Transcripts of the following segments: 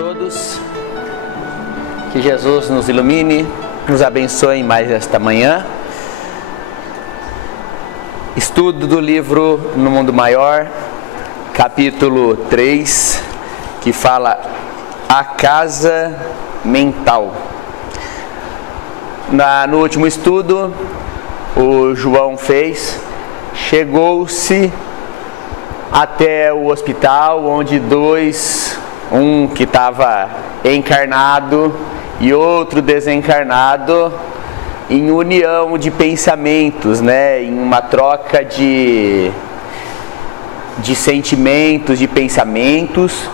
todos, que Jesus nos ilumine, nos abençoe mais esta manhã. Estudo do livro No Mundo Maior, capítulo 3, que fala a casa mental. No último estudo, o João chegou-se até o hospital, onde um que estava encarnado e outro desencarnado, em união de pensamentos, em uma troca de sentimentos, de pensamentos,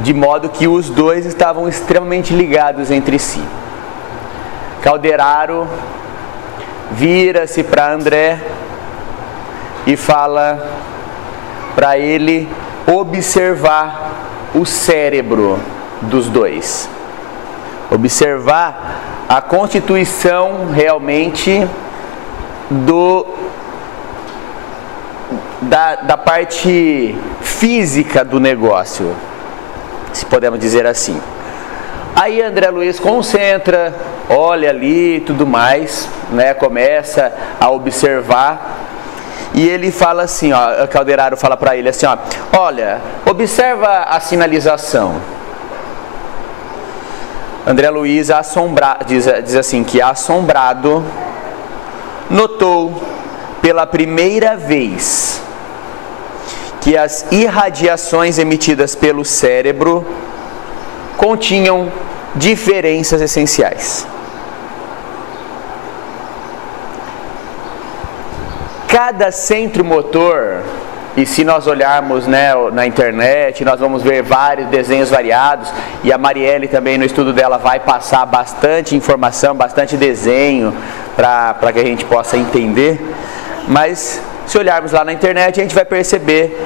de modo que os dois estavam extremamente ligados entre si. Calderaro vira-se para André e fala para ele observar o cérebro dos dois, observar a constituição realmente da parte física do negócio, se podemos dizer assim. Aí André Luiz concentra, olha ali e tudo mais, começa a observar. E ele fala assim, o Calderaro fala para ele assim, olha, observa a sinalização. André Luiz, diz assim, que assombrado, notou pela primeira vez que as irradiações emitidas pelo cérebro continham diferenças essenciais. Cada centro motor, e se nós olharmos na internet, nós vamos ver vários desenhos variados, e a Marielle também no estudo dela vai passar bastante informação, bastante desenho, para que a gente possa entender. Mas se olharmos lá na internet, a gente vai perceber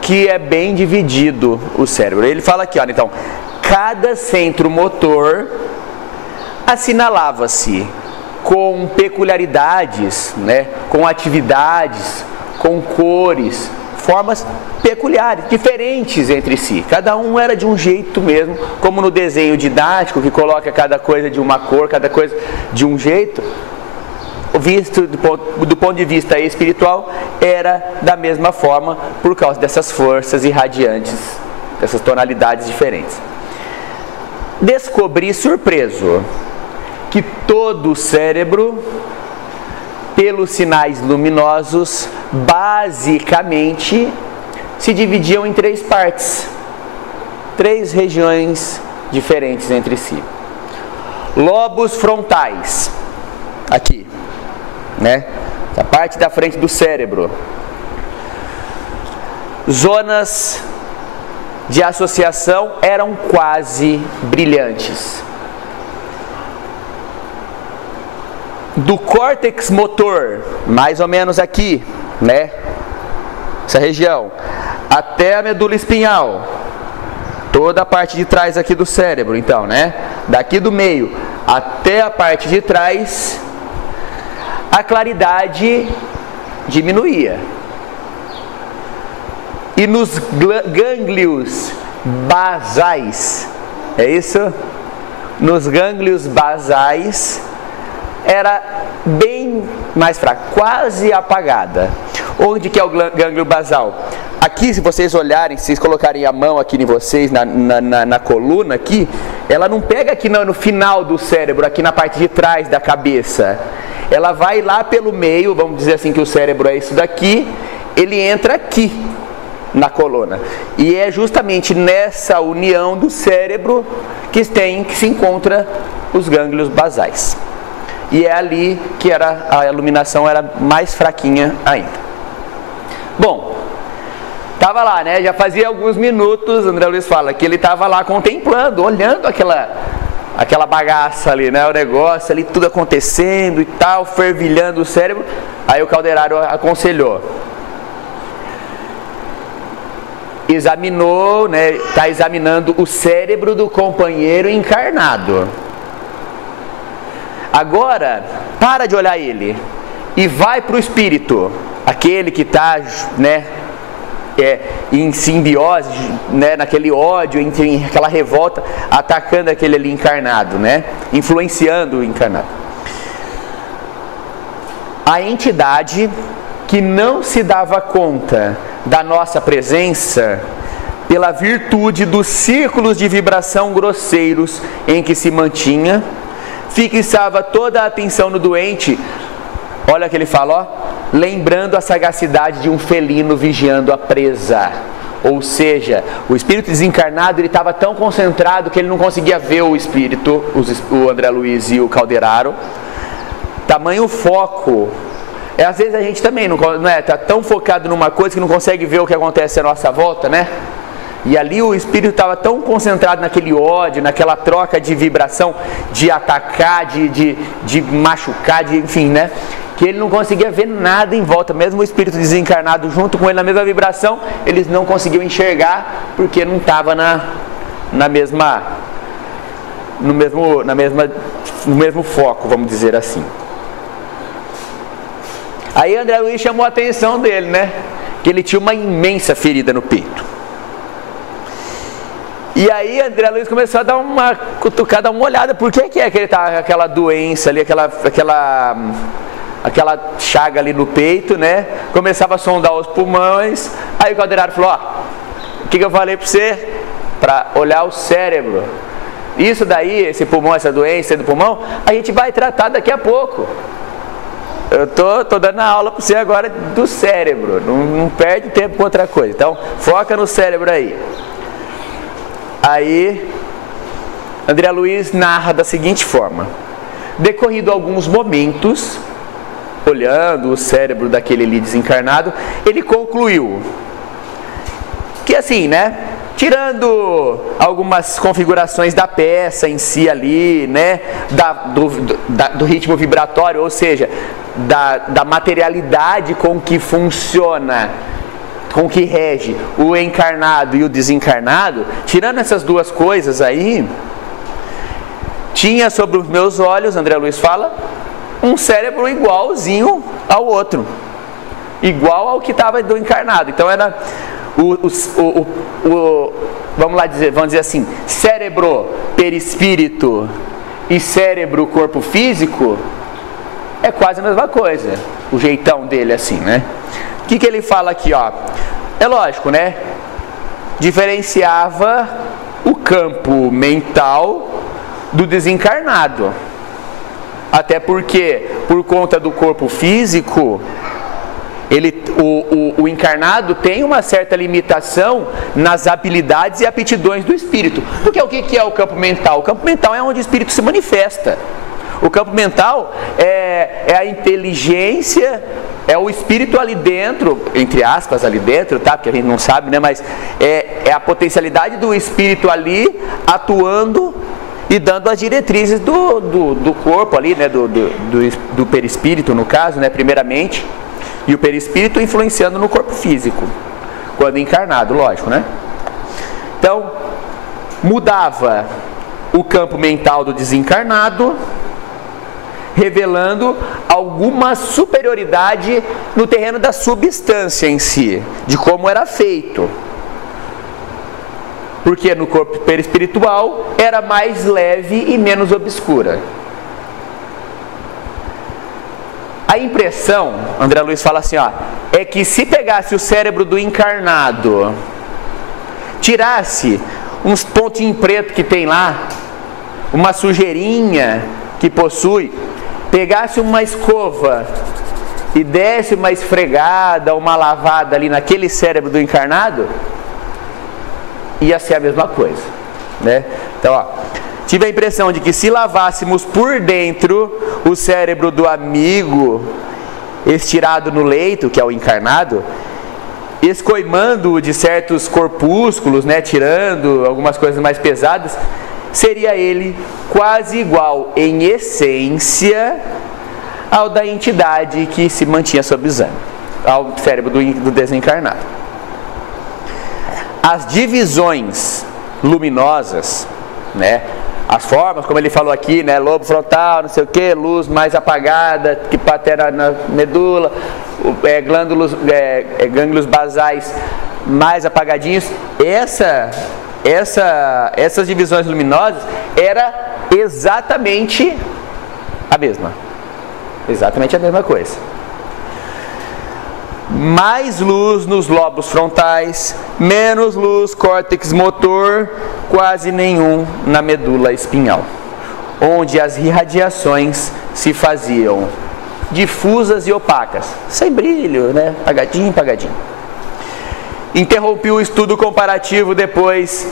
que é bem dividido o cérebro. Ele fala aqui, então, cada centro motor assinalava-se com peculiaridades, com atividades, com cores, formas peculiares, diferentes entre si. Cada um era de um jeito mesmo, como no desenho didático, que coloca cada coisa de uma cor, cada coisa de um jeito. Visto do ponto de vista espiritual, era da mesma forma, por causa dessas forças irradiantes, dessas tonalidades diferentes. Descobri surpreso que todo o cérebro, pelos sinais luminosos, basicamente se dividiam em 3 partes, 3 regiões diferentes entre si. Lobos frontais, aqui, a parte da frente do cérebro. Zonas de associação eram quase brilhantes. Do córtex motor, mais ou menos aqui, essa região, até a medula espinhal, toda a parte de trás aqui do cérebro, então, daqui do meio até a parte de trás, a claridade diminuía. E nos gânglios basais, é isso? Nos gânglios basais, era bem mais fraca, quase apagada. Onde que é o gânglio basal? Aqui, se vocês olharem, se vocês colocarem a mão aqui em vocês, na coluna aqui, ela não pega aqui no final do cérebro, aqui na parte de trás da cabeça. Ela vai lá pelo meio, vamos dizer assim que o cérebro é isso daqui, ele entra aqui na coluna. E é justamente nessa união do cérebro que se encontra os gânglios basais. E é ali que a iluminação era mais fraquinha ainda. Bom, estava lá, já fazia alguns minutos, André Luiz fala, que ele estava lá contemplando, olhando aquela bagaça ali, o negócio ali, tudo acontecendo e tal, fervilhando o cérebro. Aí o Calderaro aconselhou. Examinou, está examinando o cérebro do companheiro encarnado. Agora, para de olhar ele e vai para o espírito, aquele que está, em simbiose, né, naquele ódio, em aquela revolta, atacando aquele ali encarnado, né, influenciando o encarnado. A entidade que não se dava conta da nossa presença, pela virtude dos círculos de vibração grosseiros em que se mantinha, fixava toda a atenção no doente. Olha o que ele fala, ó, lembrando a sagacidade de um felino vigiando a presa. Ou seja, o espírito desencarnado, ele estava tão concentrado que ele não conseguia ver o espírito, o André Luiz e o Calderaro. Tamanho foco. Às vezes a gente também não está tão focado numa coisa que não consegue ver o que acontece à nossa volta, né? E ali o espírito estava tão concentrado naquele ódio, naquela troca de vibração, de atacar, de machucar, enfim, né? Que ele não conseguia ver nada em volta. Mesmo o espírito desencarnado junto com ele na mesma vibração, eles não conseguiam enxergar, porque não estava no mesmo foco, vamos dizer assim. Aí André Luiz chamou a atenção dele, né? Que ele tinha uma imensa ferida no peito. E aí André Luiz começou a dar uma cutucada, uma olhada. Por que é que ele tá com aquela doença ali, aquela chaga ali no peito, né? Começava a sondar os pulmões. Aí o Calderaro falou, ó, o que eu falei para você? Para olhar o cérebro. Isso daí, esse pulmão, essa doença do pulmão, a gente vai tratar daqui a pouco. Eu tô dando a aula para você agora do cérebro. Não perde tempo com outra coisa. Então, foca no cérebro aí. Aí, André Luiz narra da seguinte forma. Decorrido alguns momentos, olhando o cérebro daquele ali desencarnado, ele concluiu que assim, né? Tirando algumas configurações da peça em si ali, né? Do ritmo vibratório, ou seja, da materialidade com que funciona, com que rege o encarnado e o desencarnado, tirando essas duas coisas aí, tinha sobre os meus olhos, André Luiz fala, um cérebro igualzinho ao outro, igual ao que estava do encarnado. Então era vamos dizer assim, cérebro perispírito e cérebro corpo físico é quase a mesma coisa, o jeitão dele assim, né? O que ele fala aqui, ó? É lógico, né? Diferenciava o campo mental do desencarnado. Até porque, por conta do corpo físico, o encarnado tem uma certa limitação nas habilidades e aptidões do espírito. Porque o que é o campo mental? O campo mental é onde o espírito se manifesta. O campo mental é a inteligência, é o espírito ali dentro, entre aspas ali dentro, tá? Porque a gente não sabe, né? Mas é a potencialidade do espírito ali atuando e dando as diretrizes do corpo ali, né? Do perispírito, no caso, né? Primeiramente. E o perispírito influenciando no corpo físico, quando encarnado, lógico, né? Então, mudava o campo mental do desencarnado, revelando alguma superioridade no terreno da substância em si, de como era feito. Porque no corpo perispiritual era mais leve e menos obscura. A impressão, André Luiz fala assim, ó, é que se pegasse o cérebro do encarnado, tirasse uns pontinhos preto que tem lá, uma sujeirinha que possui, pegasse uma escova e desse uma esfregada, uma lavada ali naquele cérebro do encarnado, ia ser a mesma coisa, né? Então, ó, tive a impressão de que se lavássemos por dentro o cérebro do amigo estirado no leito, que é o encarnado, escoimando-o de certos corpúsculos, né, tirando algumas coisas mais pesadas, seria ele quase igual em essência ao da entidade que se mantinha sob exame, ao cérebro do desencarnado. As divisões luminosas, né, as formas, como ele falou aqui, né, lobo frontal, não sei o que, luz mais apagada, que patera na medula, gânglios basais mais apagadinhos. Essas divisões luminosas era exatamente a mesma. Exatamente a mesma coisa. Mais luz nos lóbulos frontais, menos luz córtex motor, quase nenhum na medula espinhal, onde as irradiações se faziam difusas e opacas, sem brilho, né? Apagadinho. Interrompi o estudo comparativo depois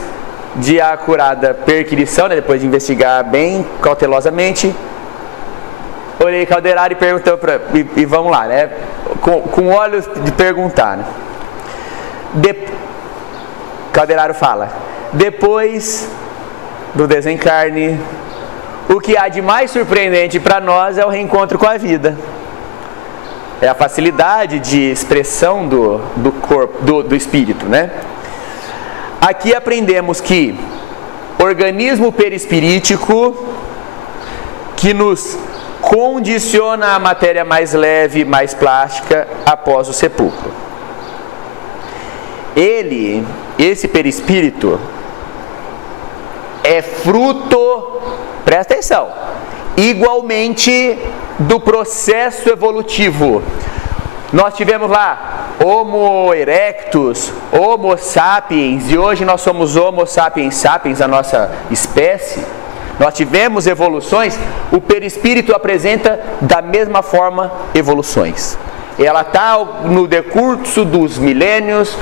de acurada perquisição, né? Depois de investigar bem cautelosamente. Olhei Calderaro e perguntou e vamos lá, né? Com olhos de perguntar, né? Calderaro fala: depois do desencarne, o que há de mais surpreendente para nós é o reencontro com a vida. É a facilidade de expressão do corpo, do espírito, né? Aqui aprendemos que organismo perispirítico que nos condiciona a matéria mais leve, mais plástica após o sepulcro. Esse perispírito é fruto, presta atenção, igualmente do processo evolutivo. Nós tivemos lá Homo erectus, Homo sapiens, e hoje nós somos Homo sapiens sapiens, a nossa espécie. Nós tivemos evoluções, o perispírito apresenta da mesma forma evoluções. Ela está no decurso dos milênios,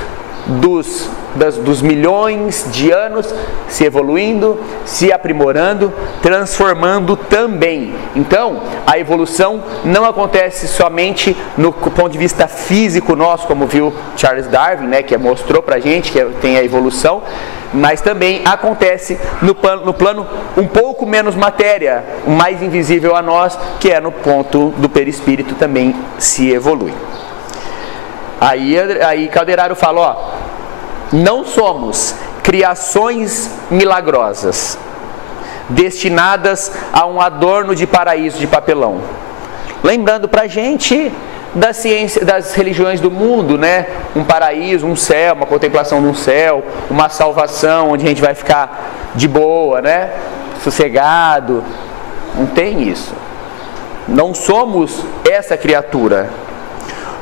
dos milhões de anos, se evoluindo, se aprimorando, transformando também. Então, a evolução não acontece somente no ponto de vista físico nosso, como viu Charles Darwin, né, que mostrou pra gente que tem a evolução, mas também acontece no plano um pouco menos matéria, o mais invisível a nós, que é no ponto do perispírito também se evolui. Aí Calderaro fala, ó, não somos criações milagrosas, destinadas a um adorno de paraíso de papelão. Lembrando pra gente da ciência, das religiões do mundo, né? Um paraíso, um céu, uma contemplação de um céu, uma salvação onde a gente vai ficar de boa, né? Sossegado. Não tem isso. Não somos essa criatura.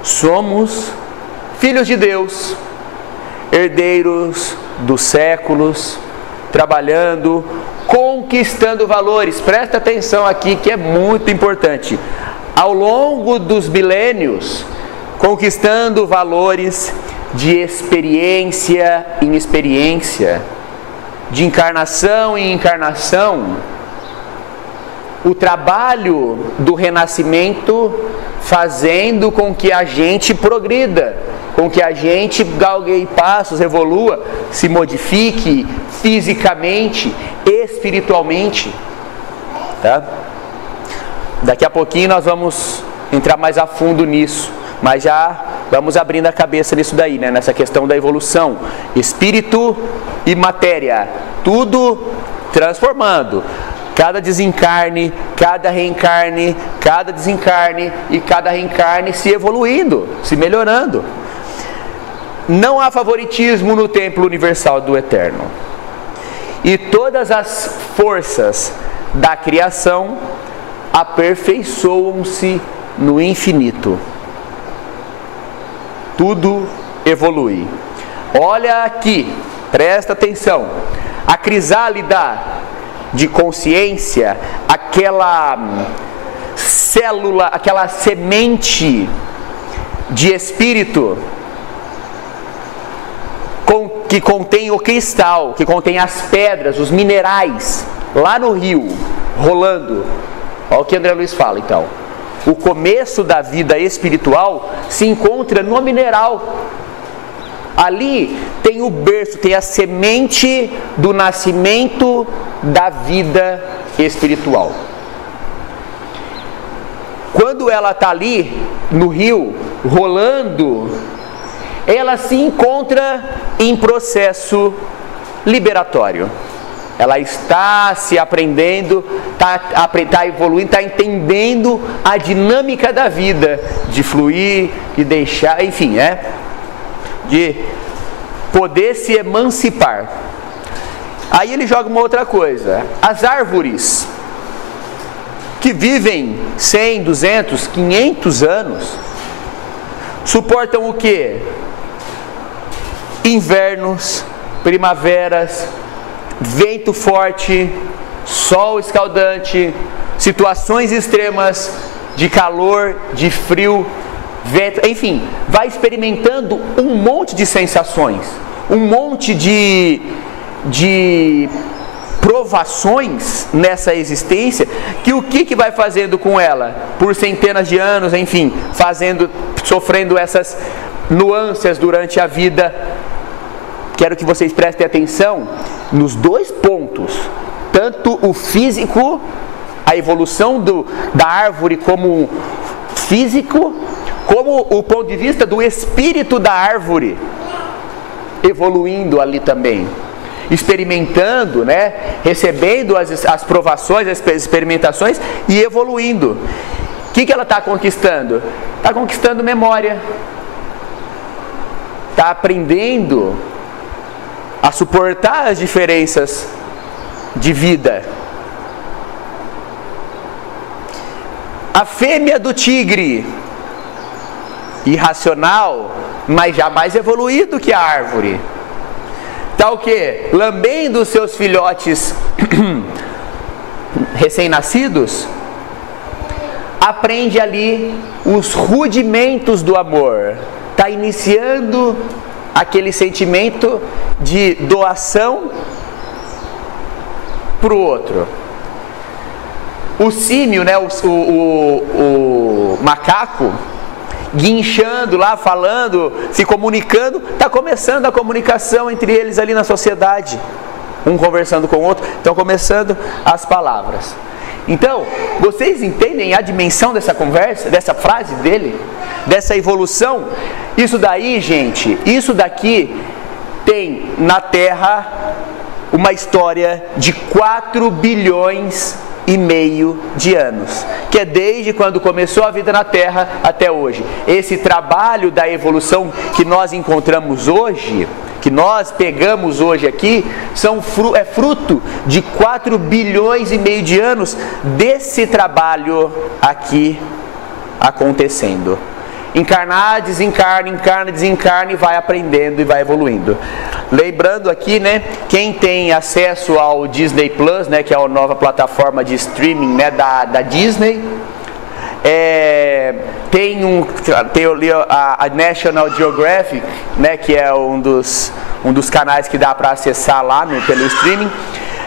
Somos filhos de Deus, herdeiros dos séculos, trabalhando, conquistando valores. Presta atenção aqui que é muito importante. Ao longo dos milênios, conquistando valores de experiência em experiência, de encarnação em encarnação, o trabalho do renascimento fazendo com que a gente progrida, com que a gente galgue passos, evolua, se modifique fisicamente, espiritualmente, tá? Daqui a pouquinho nós vamos entrar mais a fundo nisso, mas já vamos abrindo a cabeça nisso daí, né? Nessa questão da evolução, espírito e matéria, tudo transformando. Cada desencarne, cada reencarne, cada desencarne e cada reencarne se evoluindo, se melhorando. Não há favoritismo no templo universal do Eterno. E todas as forças da criação aperfeiçoam-se no infinito. Tudo evolui. Olha aqui, presta atenção. A crisálida de consciência, aquela célula, aquela semente de espírito que contém o cristal, que contém as pedras, os minerais, lá no rio, rolando. Olha o que André Luiz fala, então. O começo da vida espiritual se encontra no mineral. Ali tem o berço, tem a semente do nascimento da vida espiritual. Quando ela está ali no rio, rolando, ela se encontra em processo liberatório. Ela está se aprendendo, está evoluindo, está entendendo a dinâmica da vida, de fluir, de deixar, enfim, de poder se emancipar. Aí ele joga uma outra coisa. As árvores que vivem 100, 200, 500 anos, suportam o quê? Invernos, primaveras, vento forte, sol escaldante, situações extremas de calor, de frio, vento, enfim, vai experimentando um monte de sensações, um monte de provações nessa existência, que o que vai fazendo com ela? Por centenas de anos, enfim, sofrendo essas nuances durante a vida. Quero que vocês prestem atenção nos dois pontos, tanto o físico, a evolução da árvore como físico, como o ponto de vista do espírito da árvore, evoluindo ali também, experimentando, né? Recebendo as provações, as experimentações e evoluindo. O que ela está conquistando? Está conquistando memória, está aprendendo a suportar as diferenças de vida. A fêmea do tigre, irracional, mas já mais evoluído que a árvore, está o quê? Lambendo os seus filhotes recém-nascidos, aprende ali os rudimentos do amor, está iniciando aquele sentimento de doação para o outro. O símio, né, o macaco, guinchando lá, falando, se comunicando, está começando a comunicação entre eles ali na sociedade, um conversando com o outro, estão começando as palavras. Então, vocês entendem a dimensão dessa conversa, dessa frase dele, dessa evolução? Isso daí, gente, isso daqui tem na Terra uma história de 4 bilhões e meio de anos, que é desde quando começou a vida na Terra até hoje. Esse trabalho da evolução que nós encontramos hoje, que nós pegamos hoje aqui, é fruto de 4 bilhões e meio de anos desse trabalho aqui acontecendo. Encarnar, desencarna, encarna, desencarna e vai aprendendo e vai evoluindo. Lembrando aqui, né, quem tem acesso ao Disney Plus, né, que é a nova plataforma de streaming, né, da Disney, tem a National Geographic, né, que é um dos canais que dá para acessar lá pelo streaming,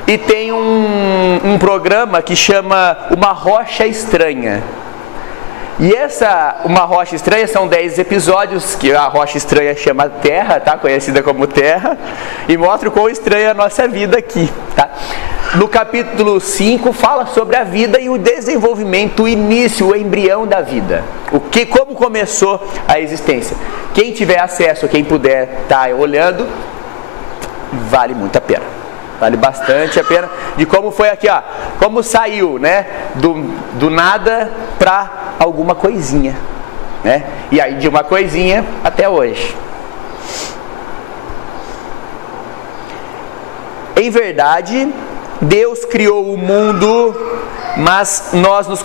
e tem um programa que chama Uma Rocha Estranha. E Uma Rocha Estranha são 10 episódios, que a rocha estranha chama Terra, tá? Conhecida como Terra, e mostra o quão estranha é a nossa vida aqui, tá? No capítulo 5 fala sobre a vida e o desenvolvimento, o início, o embrião da vida. Como começou a existência. Quem tiver acesso, quem puder estar olhando, vale muito a pena. Vale bastante a pena de como foi aqui, ó, como saiu, né, do nada para alguma coisinha, né? E aí de uma coisinha até hoje. Em verdade, Deus criou o mundo, mas nós nos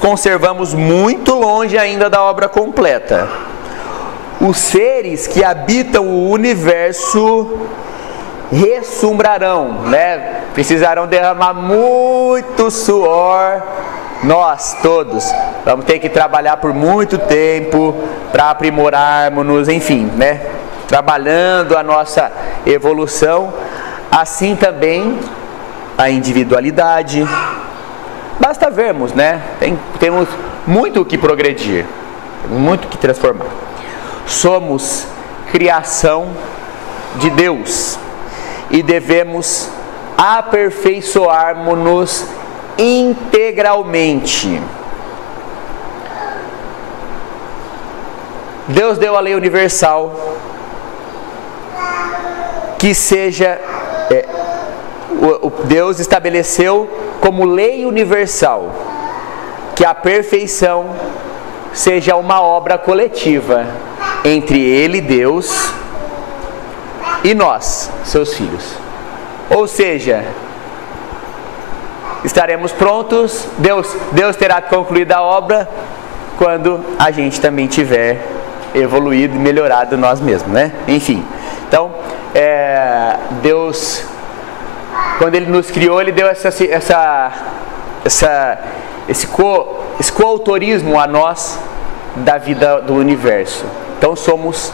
conservamos muito longe ainda da obra completa. Os seres que habitam o universo ressumbrarão, né? Precisarão derramar muito suor. Nós todos vamos ter que trabalhar por muito tempo para aprimorarmos-nos, enfim, né? Trabalhando a nossa evolução. Assim também a individualidade. Basta vermos, né? Temos muito o que progredir, muito o que transformar. Somos criação de Deus e devemos aperfeiçoarmos-nos integralmente. Deus deu a lei universal, que seja, Deus estabeleceu como lei universal que a perfeição seja uma obra coletiva entre Ele, Deus, e nós, seus filhos. Ou seja, estaremos prontos, Deus terá concluído a obra quando a gente também tiver evoluído e melhorado nós mesmos, né? Enfim, então, Deus, quando Ele nos criou, Ele deu esse coautorismo a nós da vida do universo. Então somos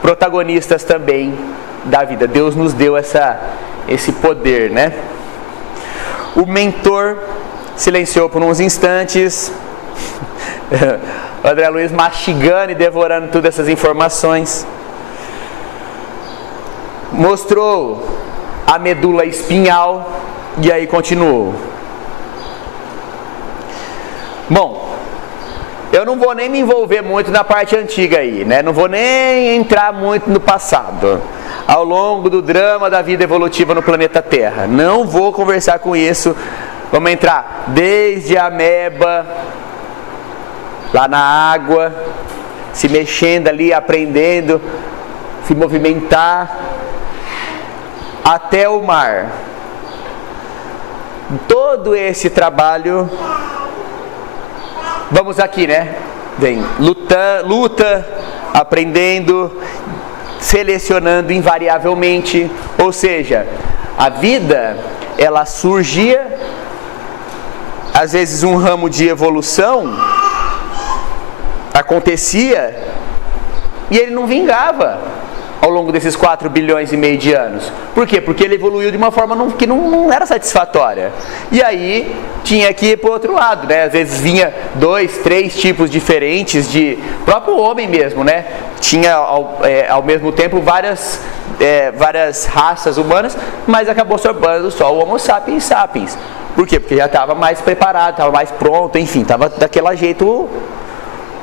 protagonistas também da vida. Deus nos deu esse poder, né? O mentor silenciou por uns instantes. O André Luiz mastigando e devorando todas essas informações. Mostrou a medula espinhal e aí continuou. Bom, eu não vou nem me envolver muito na parte antiga aí, né? Não vou nem entrar muito no passado, ao longo do drama da vida evolutiva no planeta Terra. Não vou conversar com isso. Vamos entrar desde a ameba, lá na água, se mexendo ali, aprendendo, se movimentar, até o mar. Todo esse trabalho, vamos aqui, né? Vem luta, aprendendo, selecionando invariavelmente. Ou seja, a vida, ela surgia, às vezes um ramo de evolução acontecia e ele não vingava ao longo desses 4 bilhões e meio de anos. Por quê? Porque ele evoluiu de uma forma que não era satisfatória. E aí tinha que ir para o outro lado, né? Às vezes vinha 2, 3 tipos diferentes de próprio homem mesmo, né? Tinha ao mesmo tempo várias raças humanas, mas acabou sobrando só o Homo sapiens sapiens. Por quê? Porque já estava mais preparado, estava mais pronto, enfim, estava daquele jeito.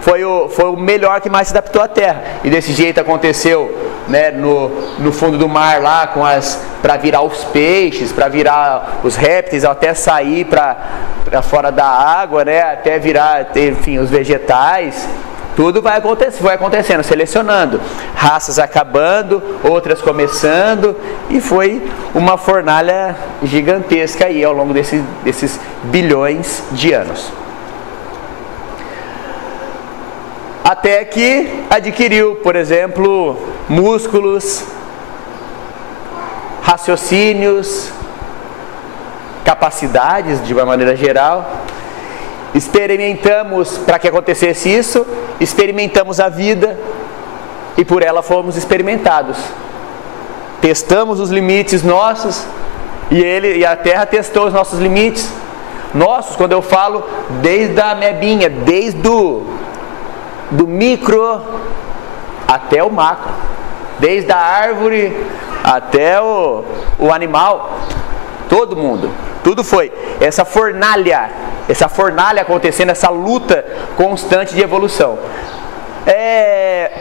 Foi o melhor que mais se adaptou à Terra. E desse jeito aconteceu, né, no fundo do mar lá, para virar os peixes, para virar os répteis, até sair para fora da água, né, até virar, enfim, os vegetais. Tudo foi acontecendo, selecionando. Raças acabando, outras começando, e foi uma fornalha gigantesca aí ao longo desses bilhões de anos. Até que adquiriu, por exemplo, músculos, raciocínios, capacidades de uma maneira geral. Experimentamos, para que acontecesse isso, experimentamos a vida e por ela fomos experimentados. Testamos os limites nossos e a Terra testou os nossos limites. Nossos, quando eu falo, desde a amebinha, desde do micro até o macro, desde a árvore até o animal, todo mundo, tudo foi essa fornalha acontecendo, essa luta constante de evolução. É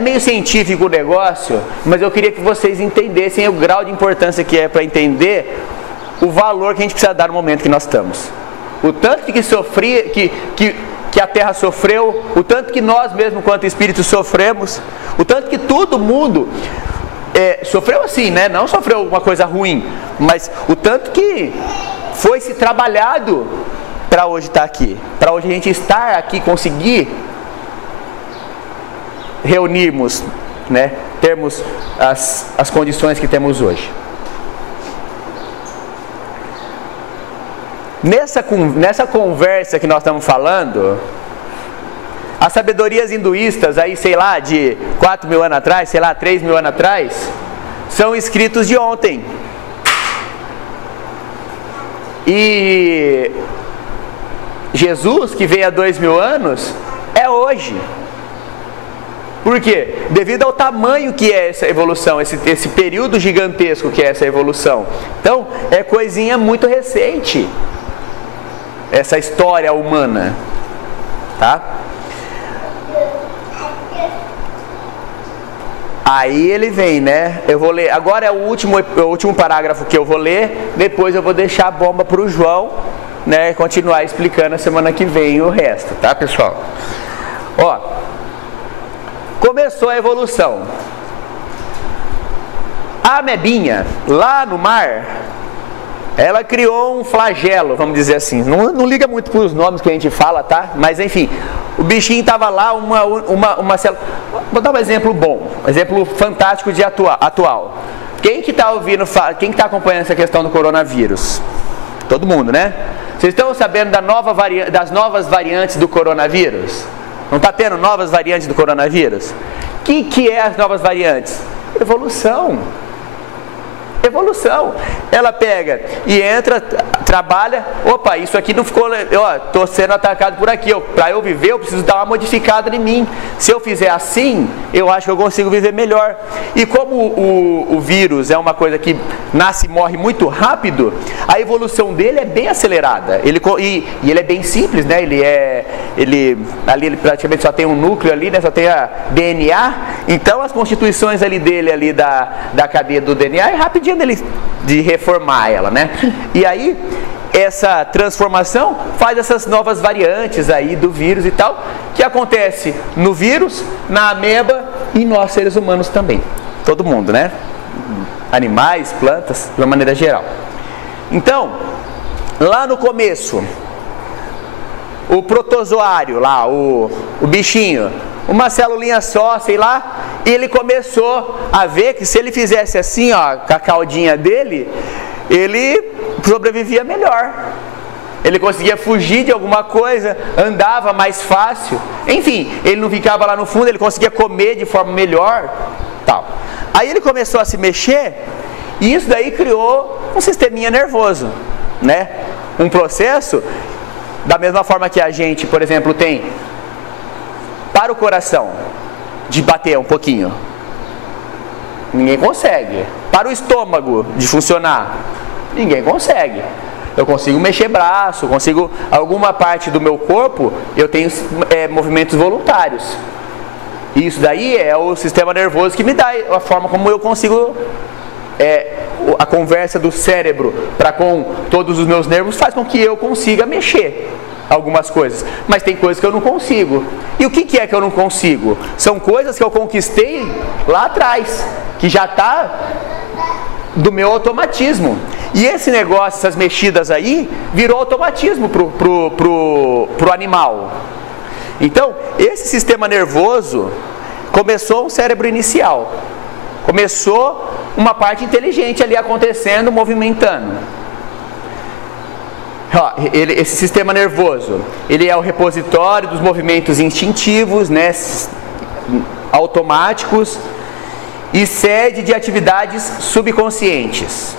meio científico o negócio, mas eu queria que vocês entendessem o grau de importância que é para entender o valor que a gente precisa dar no momento que nós estamos. O tanto que sofria, que a Terra sofreu, o tanto que nós mesmos, quanto espíritos, sofremos, o tanto que todo mundo sofreu assim, né? Não sofreu uma coisa ruim, mas o tanto que foi se trabalhado para hoje estar aqui, para hoje a gente estar aqui, conseguir reunirmos, né? Termos as condições que temos hoje. Nessa conversa que nós estamos falando, as sabedorias hinduístas, aí sei lá, de 4 mil anos atrás, sei lá, 3 mil anos atrás, são escritos de ontem. E Jesus, que veio há 2 mil anos, é hoje. Por quê? Devido ao tamanho que é essa evolução, esse período gigantesco que é essa evolução. Então, é coisinha muito recente, essa história humana, tá? Aí ele vem, né? Eu vou ler, agora é o último parágrafo que eu vou ler, depois eu vou deixar a bomba para o João, né? Continuar explicando a semana que vem o resto, tá, pessoal? Ó, começou a evolução. A amebinha, lá no mar, ela criou um flagelo, vamos dizer assim. Não liga muito para os nomes que a gente fala, tá? Mas enfim, o bichinho estava lá, uma célula. Vou dar um exemplo bom, um exemplo fantástico de atual. Quem que está ouvindo, quem que está acompanhando essa questão do coronavírus? Todo mundo, né? Vocês estão sabendo das novas variantes do coronavírus? Não está tendo novas variantes do coronavírus? O que é as novas variantes? Evolução. Evolução. Ela pega e entra, trabalha, opa, isso aqui não ficou, estou sendo atacado por aqui, para eu viver eu preciso dar uma modificada em mim. Se eu fizer assim, eu acho que eu consigo viver melhor. E como o vírus é uma coisa que nasce e morre muito rápido, a evolução dele é bem acelerada. E ele é bem simples, né? Ele praticamente só tem um núcleo ali, né? Só tem a DNA. Então as constituições ali dele ali da cadeia do DNA é rapidinho dele de reformar ela, né? E aí essa transformação faz essas novas variantes aí do vírus e tal, que acontece no vírus, na ameba e nós seres humanos também. Todo mundo, né? Animais, plantas, de uma maneira geral. Então, lá no começo, o protozoário lá, o bichinho, uma celulinha só, sei lá, e ele começou a ver que se ele fizesse assim, ó, com a caudinha dele, ele sobrevivia melhor. Ele conseguia fugir de alguma coisa, andava mais fácil. Enfim, ele não ficava lá no fundo, ele conseguia comer de forma melhor, tal. Aí ele começou a se mexer, e isso daí criou um sisteminha nervoso, né? Um processo, da mesma forma que a gente, por exemplo, tem para o coração de bater um pouquinho, ninguém consegue. Para o estômago de funcionar, ninguém consegue. Eu consigo mexer braço, consigo alguma parte do meu corpo, eu tenho movimentos voluntários. Isso daí é o sistema nervoso que me dá a forma como eu consigo, a conversa do cérebro para com todos os meus nervos faz com que eu consiga mexer algumas coisas, mas tem coisas que eu não consigo. E o que é que eu não consigo? São coisas que eu conquistei lá atrás, que já está do meu automatismo. E esse negócio, essas mexidas aí, virou automatismo pro animal. Então, esse sistema nervoso começou um cérebro inicial. Começou uma parte inteligente ali acontecendo, movimentando. Esse sistema nervoso, ele é o repositório dos movimentos instintivos, né, automáticos, e sede de atividades subconscientes.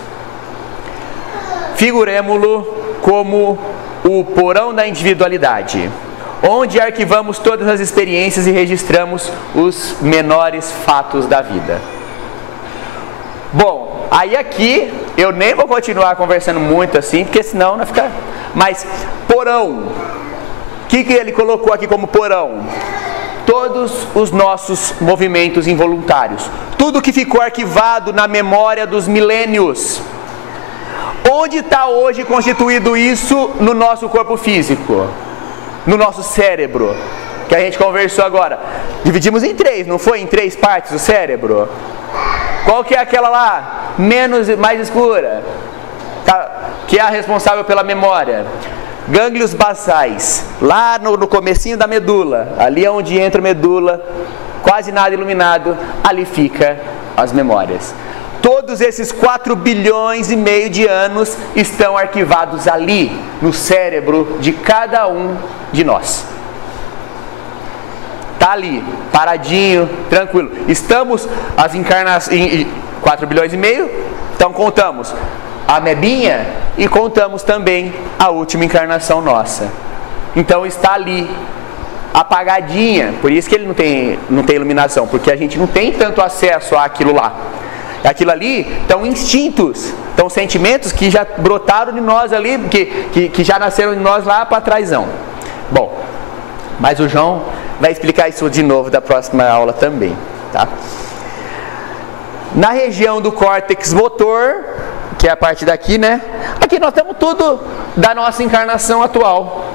Figuremo-lo como o porão da individualidade, onde arquivamos todas as experiências e registramos os menores fatos da vida. Bom, aí aqui eu nem vou continuar conversando muito assim, porque senão não fica... Mas, porão, o que ele colocou aqui como porão? Todos os nossos movimentos involuntários, tudo que ficou arquivado na memória dos milênios. Onde está hoje constituído isso no nosso corpo físico? No nosso cérebro, que a gente conversou agora. Dividimos em três, não foi? Em três partes o cérebro. Qual que é aquela lá, mais escura, que é a responsável pela memória? Gânglios basais, lá no comecinho da medula, ali é onde entra a medula, quase nada iluminado, ali fica as memórias. Todos esses 4 bilhões e meio de anos estão arquivados ali, no cérebro de cada um de nós. Está ali, paradinho, tranquilo. Estamos, as encarnações, 4 bilhões e meio, então contamos a amebinha e contamos também a última encarnação nossa. Então está ali, apagadinha, por isso que ele não tem iluminação, porque a gente não tem tanto acesso àquilo lá. Aquilo ali estão instintos, estão sentimentos que já brotaram de nós ali, que já nasceram de nós lá para trásão. Bom, mas o João vai explicar isso de novo da próxima aula também, tá? Na região do córtex motor, que é a parte daqui, né? Aqui nós temos tudo da nossa encarnação atual,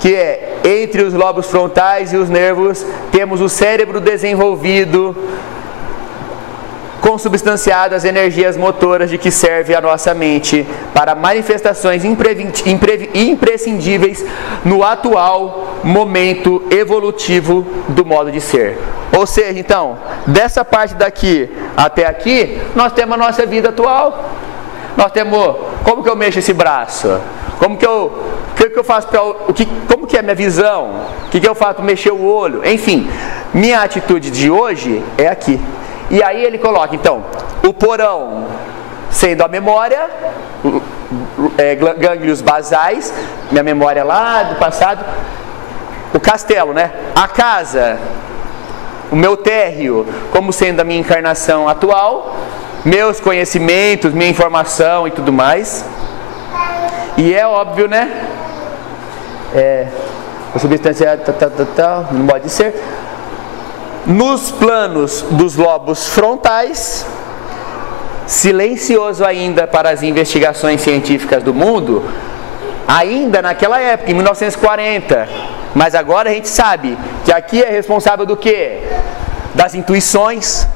que é entre os lobos frontais e os nervos, temos o cérebro desenvolvido consubstanciado as energias motoras de que serve a nossa mente para manifestações imprescindíveis no atual momento evolutivo do modo de ser. Ou seja, então, dessa parte daqui até aqui, nós temos a nossa vida atual. Nós temos, como que eu mexo esse braço? Como que eu faço para, como que é a minha visão? O que eu faço para mexer o olho? Enfim, minha atitude de hoje é aqui. E aí ele coloca, então, o porão sendo a memória, gânglios basais, minha memória lá do passado, o castelo, né? A casa, o meu térreo, como sendo a minha encarnação atual, meus conhecimentos, minha informação e tudo mais. E é óbvio, né? A substância não pode ser. Nos planos dos lobos frontais, silencioso ainda para as investigações científicas do mundo, ainda naquela época, em 1940. Mas agora a gente sabe que aqui é responsável do quê? Das intuições,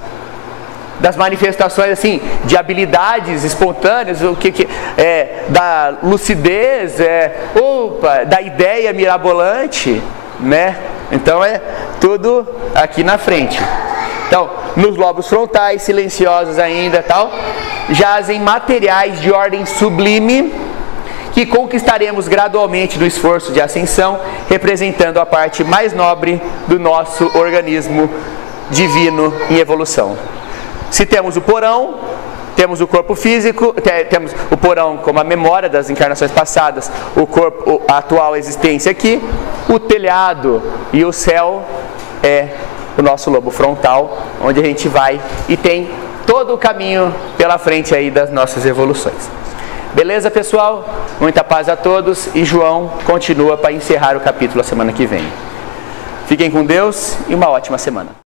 das manifestações assim, de habilidades espontâneas, da lucidez, da ideia mirabolante, né? Então é tudo aqui na frente. Então, nos lobos frontais, silenciosos ainda, tal, jazem materiais de ordem sublime que conquistaremos gradualmente no esforço de ascensão, representando a parte mais nobre do nosso organismo divino em evolução. Se temos o porão, temos o corpo físico, temos o porão como a memória das encarnações passadas, o corpo, a atual existência aqui, o telhado e o céu é o nosso lobo frontal, onde a gente vai e tem todo o caminho pela frente aí das nossas evoluções. Beleza, pessoal? Muita paz a todos e João continua para encerrar o capítulo a semana que vem. Fiquem com Deus e uma ótima semana.